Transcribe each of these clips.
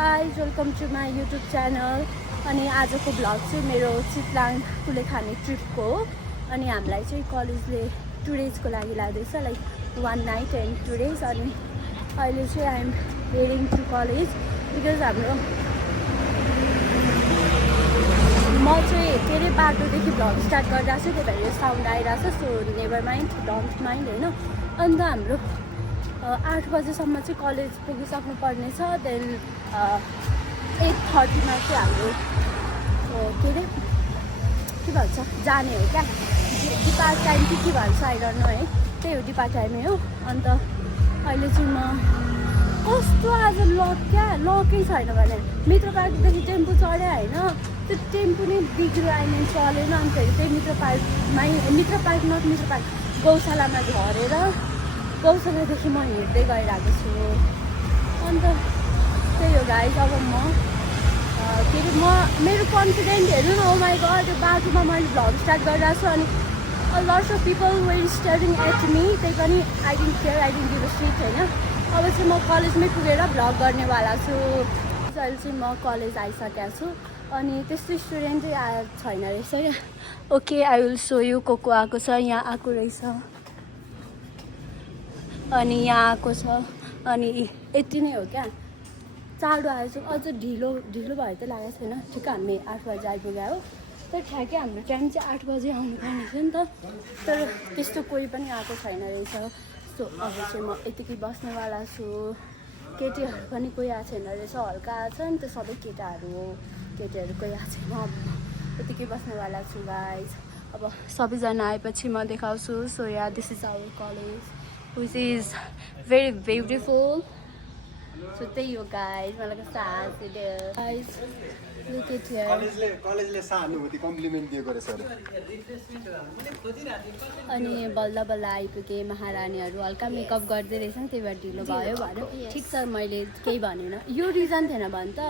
guys, welcome to my YouTube channel. अनि आजको vlog चाहिँ मेरो चितलाङ कुलेखानी ट्रिपको हो अनि हामीलाई चाहिँ कलेजले 2 डेजको लागि लाँदैछ लाइक 1 नाइट एन्ड 2 डेज अनि अहिले चाहिँ I am heading to college because हाम्रो म चाहिँ के अरे बाटोदेखि भ्लग स्टार्ट गरिरहेको छु त्यही भएर साउन्ड आइरहेको छ so never mind don't mind होइन अन्त हाम्रो 8 बजेसम्म चाहिँ कलेज पुगिसक्नु पर्ने छ देन 8:30 मा चाहिँ हाम्रो के अरे के भन्छ जाने हो क्या डिपार्ट टाइम के भन्छ आई डोन्ट नो है त्यही हो डिपार्ट टाइमै हो अन्त अहिले चाहिँ म कस्तो आज लक क्या लकै छैन भने मित्र पार्कदेखि टेम्पो चढेँ होइन त्यो टेम्पो नै बिग्रियो अहिले चलेन अन्त त्यही मित्र पार्क गौशालामा झरेर गौशालादेखि म हिँड्दै गइरहेको छु अन्त त्यही हो गाइस अब म के अरे मेरो कन्फिडेन्ट हेर्नु न माइ गड त्यो बाटोमा मैले भ्लग स्टार्ट गरिरहेको छु अनि lots of people were studying at me त्यही पनि I didn't care I didn't give a shit होइन अब चाहिँ म कलेजमै पुगेर भ्लग गर्नेवाला छु अहिले चाहिँ म कलेज आइसकेको छु अनि त्यस्तो स्टुडेन्टै छैन रहेछ क्या okay I will so you को आएको छ यहाँ आएको रहेछ अनि यहाँ आएको छ अनि यति नै हो क्या चाँडो आएछ अझ ढिलो भए त लागेको छैन ठिक हामी 8 बजी आइपुग्यो हो तर ठ्याक्कै हाम्रो टाइम चाहिँ 8 बजी आउनुपर्ने थियो नि त तर त्यस्तो कोही पनि आएको छैन रहेछ सो अब चाहिँ म यतिकै बस्नेवाला छु केटीहरू पनि कोही आएको छैन रहेछ हल्का आएको छ नि त सबै केटाहरू हो केटीहरू कोही आएको छैन अब यतिकै बस्नेवाला छु गाइस अब सबैजना आएपछि म देखाउँछु so yeah this is our college which is very beautiful so त्यही हो guys मलाई कस्तो हाँसिदियो guys look at here कलेजले सहानुभूति कम्प्लिमेन्ट दिएको रहेछ अनि बल्ल बल्ल आइपुगे महारानीहरू हल्का मेकअप गर्दै रहेछ नि त्यही भएर ढिलो भयो भने ठिक छ मैले केही भनेन यो रिजन थिएन भने त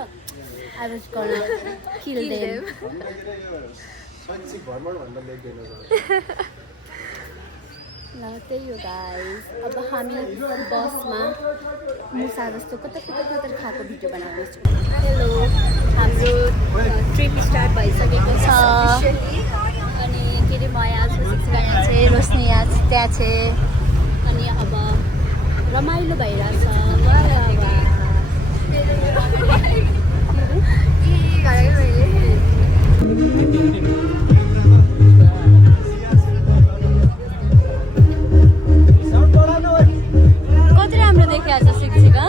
I was gonna kill them शैक्षिक भ्रमण भन्दा लेख्दैन ल त्यही हो गाइस अब हामी बसमा मुसा जस्तो कतार खाएको भिडियो बनाउनेछौँ हेलो हाम्रो ट्रिप स्टार्ट भइसकेको छ अनि के अरे म यहाँ छु शिक्षिका यहाँ चाहिँ रोशनी यहाँ त्यहाँ छ अनि अब रमाइलो भइरहेछ कति राम्रो देखिहाल्छ शिक्षिका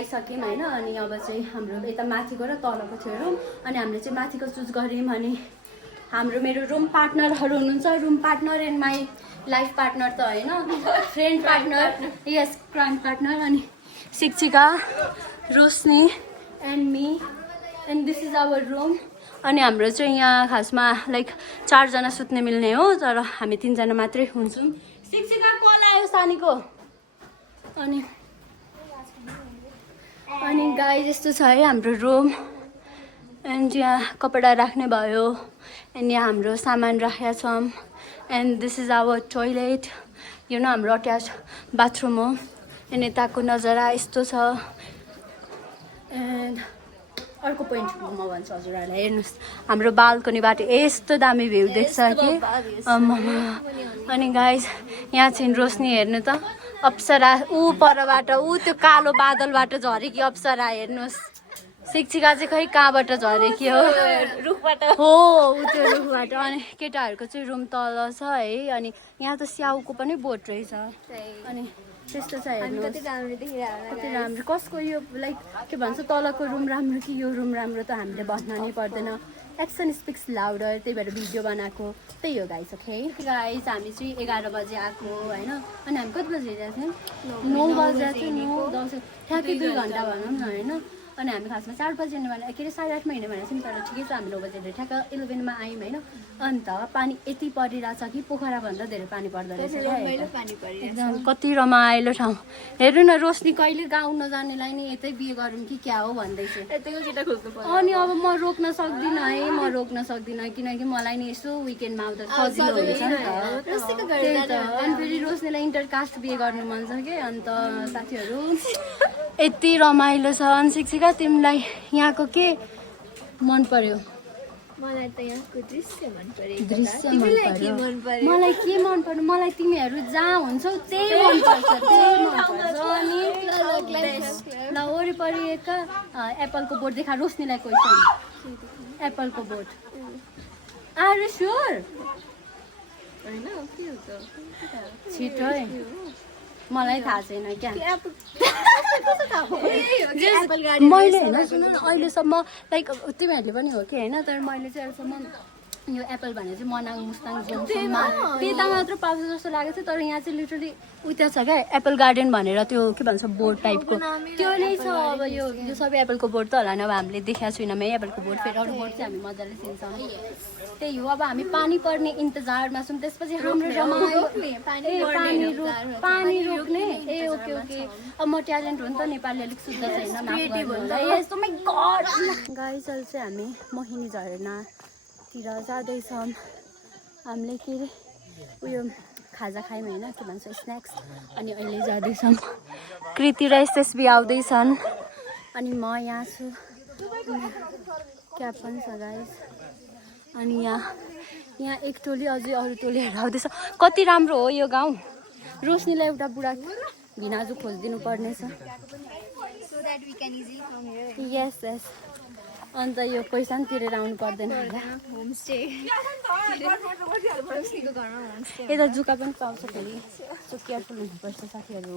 आइसक्यौँ होइन अनि अब चाहिँ हाम्रो यता माथिको र तलको थियो रुम अनि हामीले चाहिँ माथिको चुज गऱ्यौँ अनि मेरो रुम पार्टनरहरू हुनुहुन्छ room partner and my life partner त होइन friend partner yes crime partner अनि शिक्षिका Roshni and me and this is our room अनि हाम्रो चाहिँ यहाँ खासमा लाइक 4 जना सुत्ने मिल्ने हो तर हामी 3 जना मात्रै हुन्छौँ शिक्षिका कल आयो सानीको अनि गाइस यस्तो छ है हाम्रो रुम एन्ड यहाँ कपडा राख्ने भयो एन्ड यहाँ हाम्रो सामान राखेका छौँ and this is our toilet यो न हाम्रो अट्याच बाथरुम हो एन्ड यताको नजारा यस्तो छ एन्ड अर्को पोइन्ट म भन्छु हजुरहरूलाई हेर्नुहोस् हाम्रो बाल्कनीबाट यस्तो दामी भ्यू देख्छ कि अनि गाइस यहाँ चाहिँ रोशनी हेर्नु त अप्सरा ऊ परबाट ऊ त्यो कालो बादलबाट झरेकी अप्सरा हेर्नुहोस् शिक्षिका चाहिँ खै कहाँबाट झरेकी हो रुखबाट हो ऊ त्यो रुखबाट अनि केटाहरूको चाहिँ रुम तल छ है अनि यहाँ त स्याउको पनि बोट रहेछ अनि त्यस्तो छ हेर्नुहोस् कति राम्रो कसको यो लाइक के भन्छ तलको रुम राम्रो कि यो रुम राम्रो त हामीले भन्न नै पर्दैन एक्सन स्पिक्स लाउडर त्यही भएर भिडियो बनाएको त्यही हो गाइस ओके गाइस हामी चाहिँ 11 बजे आएको होइन अनि हामी कति बजी हिँडेको थियौँ 9 बजे चाहिँ 9 10 ठ्याक्कै 2 घन्टा भनौँ न होइन अनि हामी खासमा 4 बजी हिँड्ने भने के अरे 8:30 मा हिँड्ने भनेको थियौँ तर ठिकै छ हामी 9 बजी हिँडेर ठ्याक्क 11 मा आयौँ होइन अन्त पानी यति परिरहेछ कि पोखराभन्दा धेरै पानी पर्दो रहेछ एकदम कति रमाइलो ठाउँ हेर्नु न रोशनी कहिले गाउँ नजानेलाई नि यतै बिहे गरौँ कि क्या हो भन्दैछु अनि अब म रोक्न सक्दिनँ है म रोक्न सक्दिनँ किनकि मलाई नि यसो विकेन्डमा आउँदा सजिलो हुन्छ नि त अनि फेरि रोशनीलाई इन्टरकास्ट बिहे गर्नु मन छ कि अन्त साथीहरू यति रमाइलो छ अनि शिक्षिका तिमीलाई यहाँको के मन पर्यो मलाई त यहाँको दृश्य मन पर्यो मलाई के मन पर्यो मलाई तिमीहरू जहाँ हुन्छौ त्यही मनपर्छ अनि ल वरिपरि एक एप्पलको बोट देखा रोशनीलाई क्वेसन एप्पलको बोट आर यु स्योर छिटो है मलाई थाहा छैन क्या मैले होइन सुन न अहिलेसम्म लाइक तिमीहरूले पनि हो कि होइन तर मैले चाहिँ अहिलेसम्म यो एप्पल भने चाहिँ मनाङ मुस्ताङ जोङसोङमा त्यता मात्र पाउँछ जस्तो लागेको थियो तर यहाँ चाहिँ लिटरली उता छ क्या एप्पल गार्डन भनेर त्यो के भन्छ बोर्ड टाइपको त्यो नै छ अब यो सबै एप्पलको बोर्ड त होला नि अब हामीले देखाएको छैनौँ है एप्पलको बोर्ड फेरि अरू बोर्ड चाहिँ हामी मजाले चिन्छौँ त्यही हो अब हामी पानी पर्ने इन्तजारमा छौँ त्यसपछि हाम्रो रमाइलो पानी रोक्ने ए ओके ओके अब म ट्यालेन्ट हो नि त नेपाली अलिक शुद्ध छैन गाइस चाहिँ हामी मोहिनी झरनातिर जाँदैछौँ हामीले के अरे उयो खाजा खायौँ होइन के भन्छ स्न्याक्स अनि अहिले जाँदैछौँ कृति र एसएसबी आउँदैछन् अनि म यहाँ छु क्याब पनि छ गाइस अनि यहाँ एक टोली अझै अरू टोलीहरू आउँदैछ कति राम्रो हो यो गाउँ रोशनीलाई एउटा बुढा भिनाजु खोजिदिनु पर्नेछ यस यस अन्त यो पैसा पनि तिरेर आउनु पर्दैन यता जुका पनि पाउँछ फेरि सो केयरफुल हुनुपर्छ साथीहरू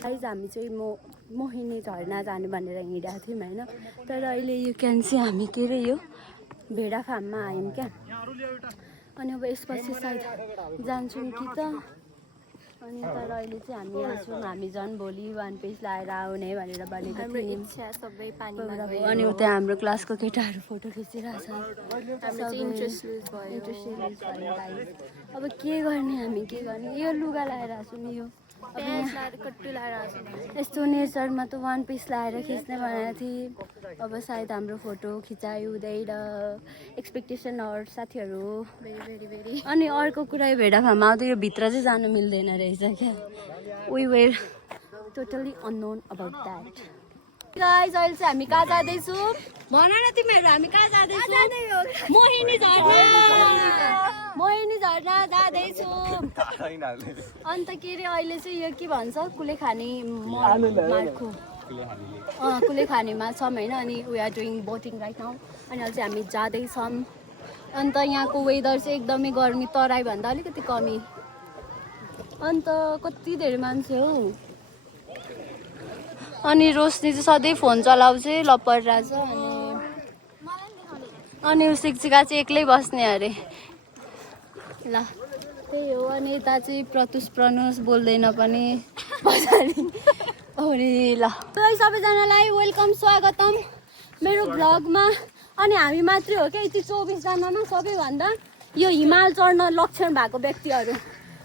गाइस हामी चाहिँ मोहिनी झरना जाने भनेर हिँडेको थियौँ होइन तर अहिले यो क्यान चाहिँ हामी के अरे यो भेडा फार्ममा आयौँ क्या अनि अब यसपछि सायद जान्छौँ कि त अनि तर अहिले चाहिँ हामी यहाँ छौँ हामी झन् भोलि वान पिस लाएर आउने भनेर भनेको थियौँ अनि उता हाम्रो क्लासको केटाहरू फोटो खिचिरहेछ अब के गर्ने हामी के गर्ने यो लुगा लगाएर आएको छौँ यो यस्तो नेचरमा त वान पिस लाएर खिच्ने भनेको थिएँ अब सायद हाम्रो फोटो खिचाइ हुँदैन एक्सपेक्टेसन साथीहरू अनि अर्को कुरा यो भेडा फार्ममा आउँदा यो भित्र चाहिँ जानु मिल्दैन रहेछ क्या we were totally unknown about that guys अहिले चाहिँ हामी कहाँ जाँदैछौँ भन न तिमीहरू हामी कहाँ जाँदैछौँ मोहिनी झरना जाँदैछौँ अन्त के अरे अहिले चाहिँ यो के भन्छ कुलेखानी कुलेखानीमा छौँ होइन अनि we are doing boating right now अनि अहिले चाहिँ हामी जाँदैछौँ अन्त यहाँको वेदर चाहिँ एकदमै गर्मी तराईभन्दा अलिकति कमी अन्त कति धेरै मान्छे हौ अनि रोशनी चाहिँ सधैँ फोन चलाउँछ लपरिरहेछ अनि शिक्षिका चाहिँ एक्लै बस्ने अरे ल त्यही हो अनि यता चाहिँ प्रतुष प्रनुष बोल्दैन पनि अरे ल सबैजनालाई वेलकम स्वागतम मेरो भ्लगमा अनि हामी मात्रै हो क्या यति 24 जनामा सबैभन्दा यो हिमाल चढ्न लक्षण भएको व्यक्तिहरू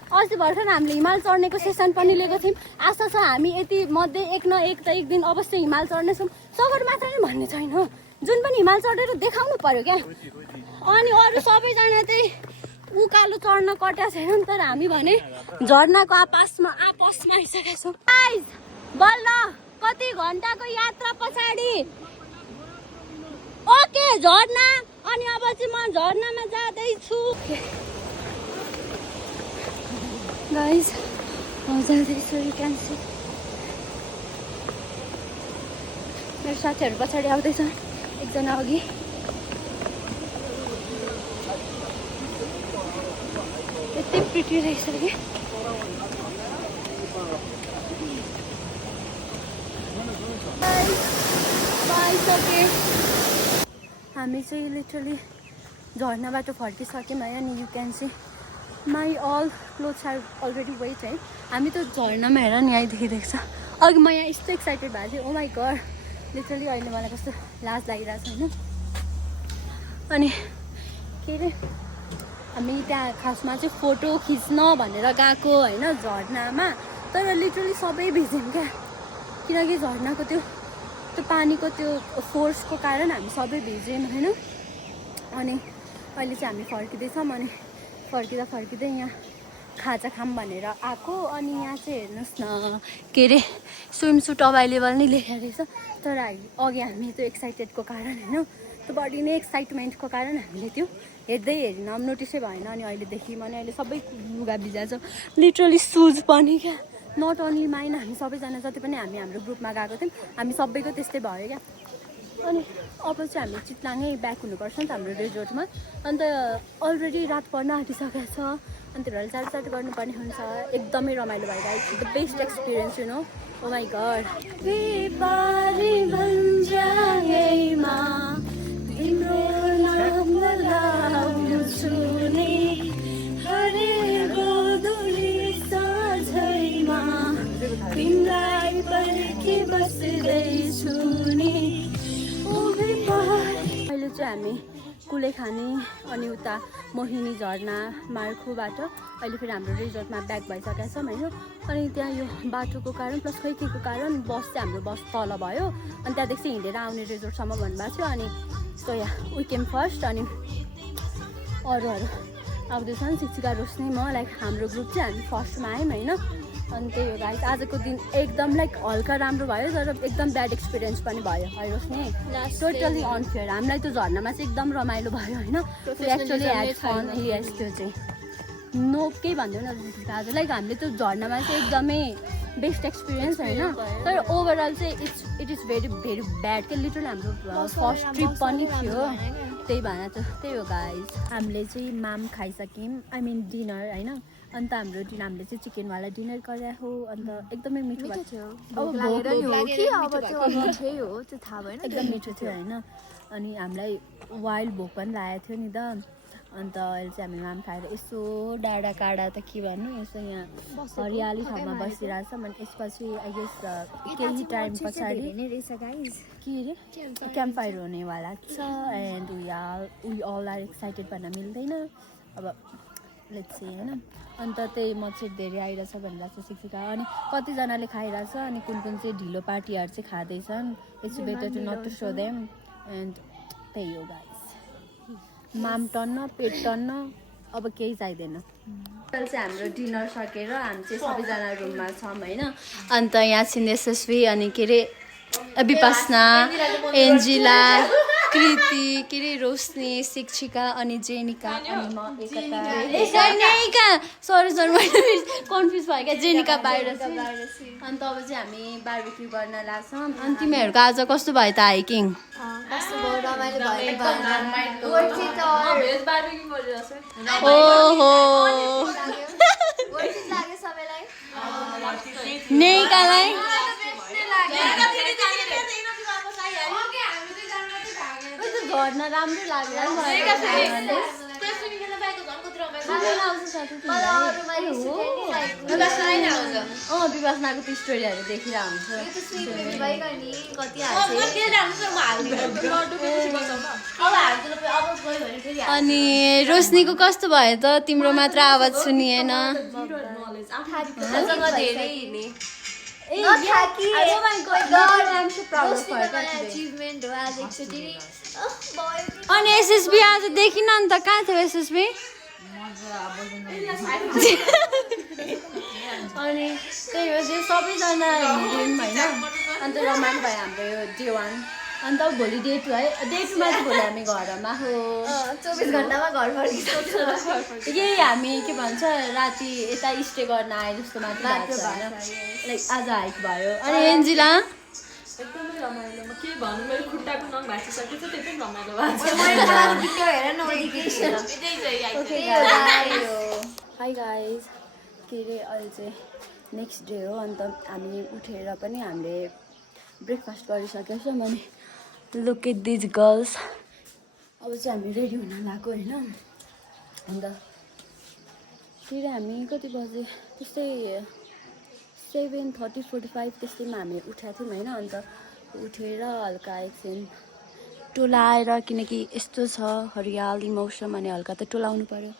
अस्ति भर्खर हामीले हिमाल चढ्नेको सेसन पनि लिएको थियौँ। आशा छ हामी यति मध्ये एक न एक त एक दिन अवश्य हिमाल चढ्नेछौँ। सगरमाथा नै भन्ने छैन, जुन पनि हिमाल चढेर देखाउनु पर्यो क्या। अनि अरू सबैजना चाहिँ उकालो चढ्न कट्या छैनन्, तर हामी भने झर्नाको आपसमा आइसकेका छौँ। बल्ल कति घन्टाको यात्रा पछाडि ओके झर्ना। अनि अब चाहिँ म झर्नामा जाँदैछु गाइस, म जाँदैछु। यु क्यान सी मेरो साथीहरू पछाडि आउँदैछ, एकजना अघि। यति प्रिटी रहेछ कि हामी चाहिँ लिटरली झर्नाबाट फर्किसक्यौँ है। अनि you can see my all clothes are already wet है। हामी त झर्नामा हेर नि यहीँदेखि देख्छ। अघि म यहाँ यस्तो एक्साइटेड भएको थिएँ, ओ माई गड। लिटरली अहिले मलाई कस्तो लाज लागिरहेको छ होइन। अनि के अरे हामी त्यहाँ खासमा चाहिँ फोटो खिच्न भनेर गएको होइन झर्नामा, तर लिटरली सबै भिज्यौँ क्या। किनकि झर्नाको त्यो पानीको त्यो फोर्सको कारण हामी सबै भिज्यौँ होइन। अनि अहिले चाहिँ हामी फर्किँदैछौँ। अनि फर्किँदै यहाँ खाजा खाम भनेर आएको। अनि यहाँ चाहिँ हेर्नुहोस् न के अरे स्विम सुट अभाइलेबल नै लेखेको रहेछ। तर अघि हामी त्यो एक्साइटेडको कारण होइन, त्यो बडी नै एक्साइटमेन्टको कारण हामीले त्यो हेर्दै नोटिसै भएन। अनि अहिले देख्यौँ भने अहिले सबै लुगा भिजाएको छ, लिटरली सुज पनि क्या। नट ओन्ली माइन, हामी सबैजना जति पनि हामी हाम्रो ग्रुपमा गएको थियौँ हामी सबैको त्यस्तै भयो क्या। अनि अब चाहिँ हामी चितलाङै ब्याक हुनुपर्छ नि त हाम्रो रिजोर्टमा। अन्त अलरेडी रात पर्न आँटिसकेको छ। अनि त्योहरू चाँडो गर्नुपर्ने हुन्छ। एकदमै रमाइलो भइरहेको छ, the best experience you know. Oh my god. अहिले चाहिँ हामी कुलेखानी अनि उता मोहिनी झर्ना मार्खुबाट अहिले फेरि हाम्रो रिजोर्टमा ब्याक भइसकेका छौँ होइन। अनि त्यहाँ यो बाटोको कारण प्लस खै केको कारण बस चाहिँ हाम्रो बस तल भयो। अनि त्यहाँदेखि चाहिँ हिँडेर आउने रिजोर्टसम्म भन्नुभएको थियो। अनि सो यहाँ वी केम फर्स्ट। अनि अरूहरू आउँदैछन्, शिक्षिका रोशनी म लाइक हाम्रो ग्रुप चाहिँ हामी फर्स्टमा आयौँ होइन। अनि त्यही हो गाइस, आजको दिन एकदम लाइक हल्का राम्रो भयो, तर एकदम ब्याड एक्सपिरियन्स पनि भयो है रोशनी। Totally unfair. हामीलाई त्यो झर्नामा चाहिँ एकदम रमाइलो भयो होइन। Actually had fun. यस, त्यो चाहिँ नो केही भन्दैन आज। लाइक हामीले त्यो झर्नामा चाहिँ एकदमै बेस्ट एक्सपिरियन्स होइन, तर ओभरअल चाहिँ it is very very bad क्या। लिटरली हाम्रो फर्स्ट ट्रिप पनि थियो, त्यही भएर चाहिँ त्यही हो गाइस। हामीले चाहिँ माम खाइसक्यौँ, आई मिन डिनर होइन। अन्त हामीले चाहिँ चिकनवाला डिनर गरेको हो। अन्त एकदमै मिठो भएको थियो, एकदम मिठो थियो होइन। अनि हामीलाई वाइल्ड भोक पनि लागेको थियो नि त। अन्त अहिले चाहिँ हामी माम खाएर यसो डाँडा काँडा त के भन्नु, यसो यहाँ हरियाली ठाउँमा बसिरहेको छ। अनि यसपछि आई गेस केही टाइम पछाडि के अरे क्याम्प फायर हुनेवाला छ। And we all are excited भन्न मिल्दैन, अब लेट्स सी होइन। अन्त त्यही मच्छर धेरै आइरहेछ भनेर चाहिँ शिक्षिका। अनि कतिजनाले खाइरहेछ, अनि कुन चाहिँ ढिलो पार्टीहरू चाहिँ खाँदैछन्। It's better to not to show them. And त्यही हो गाइस, माम टन्न पेट टन्न, अब केही चाहिँदैन। अहिले चाहिँ हाम्रो डिनर सकेर हामी चाहिँ सबैजना रुममा छौँ होइन। अन्त यहाँ चाहिँ यशस्वी अनि के अरे विपासना, एन्जिला, कृति, के अरे रोशनी, शिक्षिका अनि जेनिका अनि म जेनिका सरी मैले कन्फ्युज भयो क्या। जेनिका बाहिर छ। अन्त अब चाहिँ हामी बार्बिक्यू गर्न लाग्छौँ। अनि तिमीहरूको आज कस्तो भयो त हाइकिङ? ओहो नेकालाई झर्न राम्रो लाग्यो। आउँछ साथी मलाई अरूमा रिस उठ्यो नि लाइक विवासनाको त्यो स्टोरीहरू देखिरहेको हुन्छ यो त स्विट बेबी भइगयो नि कति हाल्छ अनि रोशनीको कस्तो भयो त तिम्रो मात्र आवाज सुनिएन अचिभमेन्ट हो आज एकचोटि अनि एसएसबी आज देखिन नि त कहाँ थियो एसएसबी अनि त्यही हो चाहिँ सबैजना हिँड्यौँ होइन अन्त रमाइलो भयो हाम्रो यो डे 1 अन्त भोलि डे 2 है डे 2 मा चाहिँ भोलि हामी घरमा हो 24 घण्टामा घर फर्किन्छ यही हामी के भन्छ राति यता स्टे गर्न आए जस्तो मात्र भएको छ होइन लाइक आज हाइक भयो अनि एन्जिला एकदमै रमाइलो म के भन्नु मेरो खुट्टाको नङ भाँचिसकेको छ त्यो पनि रमाइलो भएको छ त्यो हेर नोटिफिकेसन हाई गाइज के अरे अहिले चाहिँ नेक्स्ट डे हो अन्त हामी उठेर पनि हामीले ब्रेकफास्ट गरिसकेको छौँ अनि लुक एट दिज गर्ल्स अब चाहिँ हामी रेडी हुन लाग्यो होइन अन्त के अरे हामी कति बजे त्यस्तै 7:30-45 त्यस्तैमा हामी उठेको थियौँ होइन अन्त उठेर हल्का एकछिन टोलाएर किनकि यस्तो छ हरियाली मौसम अनि हल्का त टोलाउनु पऱ्यो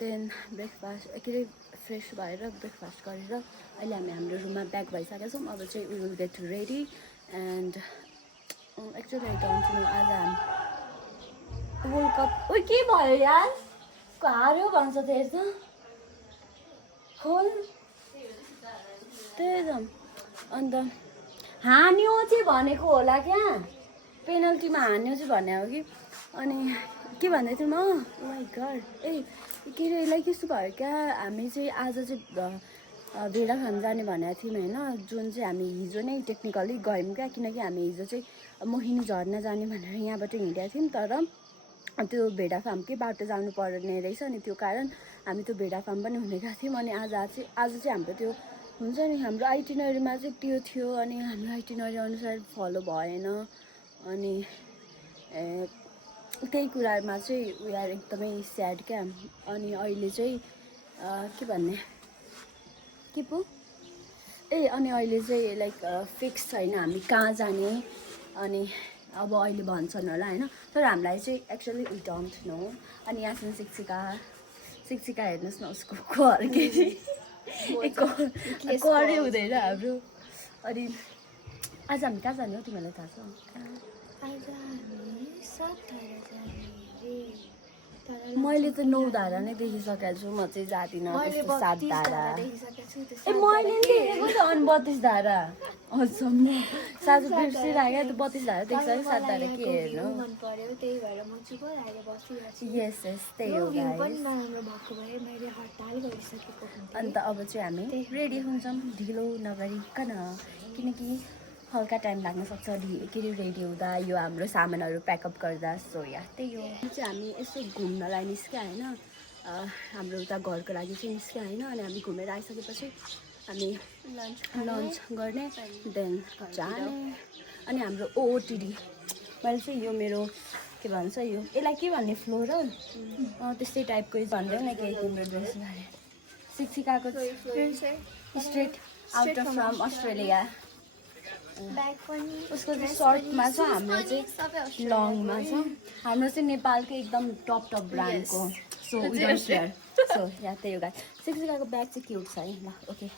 देन ब्रेकफास्ट के अरे फ्रेस भएर ब्रेकफास्ट गरेर अहिले हामी हाम्रो रुममा ब्याक भइसकेका छौँ अब चाहिँ we will get ready and actually I don't know आज हामी वर्ल्ड कप ओ के भयो यार हार्यो भन्छ त हेर्छ खोल त्यही त अन्त हान्यो चाहिँ भनेको होला क्या पेनल्टीमा हान्यो चाहिँ भन्ने हो कि अनि के भन्दै थियौँ म माई गड ए के अरे यसलाई कस्तो भयो क्या हामी चाहिँ आज चाहिँ भेडा खान जाने भनेको थियौँ होइन जुन चाहिँ हामी हिजो नै टेक्निकली गयौँ क्या किनकि हामी हिजो चाहिँ मोहिनी झर्ना जाने भनेर यहाँबाट हिँडेका थियौँ तर त्यो भेडा फार्मकै बाटो जानु पर्ने रहेछ अनि त्यो कारण हामी त्यो भेडा फार्म पनि हुने गएको थियौँ अनि आज चाहिँ हाम्रो त्यो हुन्छ नि हाम्रो आइटिनरीमा चाहिँ त्यो थियो अनि हाम्रो आइटिनरी अनुसार फलो भएन अनि त्यही कुरामा चाहिँ उयो एकदमै स्याड क्या अनि अहिले चाहिँ के भन्ने के पो अनि अहिले चाहिँ लाइक फिक्स छैन हामी कहाँ जाने अनि अब अहिले भन्छन् होला होइन तर हामीलाई चाहिँ एक्चुअली वी डोन्ट नो अनि यहाँ शिक्षिका हेर्नुहोस् न उसको घर के गरे हुँदैन हाम्रो अनि आज हामी कहाँ जाने हो तिमीलाई थाहा छ मैले त 9 धारा नै देखिसकेको छु म चाहिँ जाँदिनँ त्यस्तो 7 धारा ए मैले नि देखेको त अनि 32 धारा अझसम्म साँझ बिर्सिरहेको त 32 धारा देखिसक्यो 7 धारा के हेर्नु यस त्यही हो अन्त अब चाहिँ हामी रेडी हुन्छौँ ढिलो नगरिकन किनकि हल्का टाइम लाग्न सक्छ के अरे रेडी हुँदा यो हाम्रो सामानहरू प्याकअप गर्दा सो या त्यही हो चाहिँ हामी यसो घुम्नलाई निस्क्यो होइन हाम्रो उता घरको लागि चाहिँ निस्क्यो होइन अनि हामी घुमेर आइसकेपछि हामी लन्च गर्ने देन जाने अनि हाम्रो ओओटिडी मैले चाहिँ यो मेरो के भन्छ यो यसलाई के भन्ने फ्लोरल त्यस्तै टाइपको भन्दैन केही तिम्रो ड्रेस बारे शिक्षिकाको straight out of from Australia उसको चाहिँ सर्टमा छ हाम्रो चाहिँ लङमा छ हाम्रो चाहिँ नेपालको एकदम टप ब्रान्डको so we don't share so या त्यही हो गाइस शिक्षिकाको ब्याग चाहिँ क्युट छ है ल ओके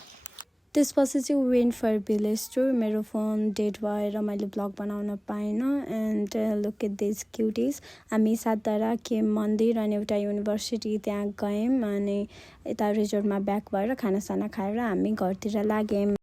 त्यसपछि चाहिँ वेन्ट फर भिलेज टुर मेरो फोन डेड भएर मैले ब्लग बनाउन पाइनँ and look at this cuties हामी सातधारा केम मन्दिर अनि एउटा युनिभर्सिटी त्यहाँ गयौँ अनि यता रिजोर्टमा ब्याक भएर खानासाना खाएर हामी घरतिर लाग्यौँ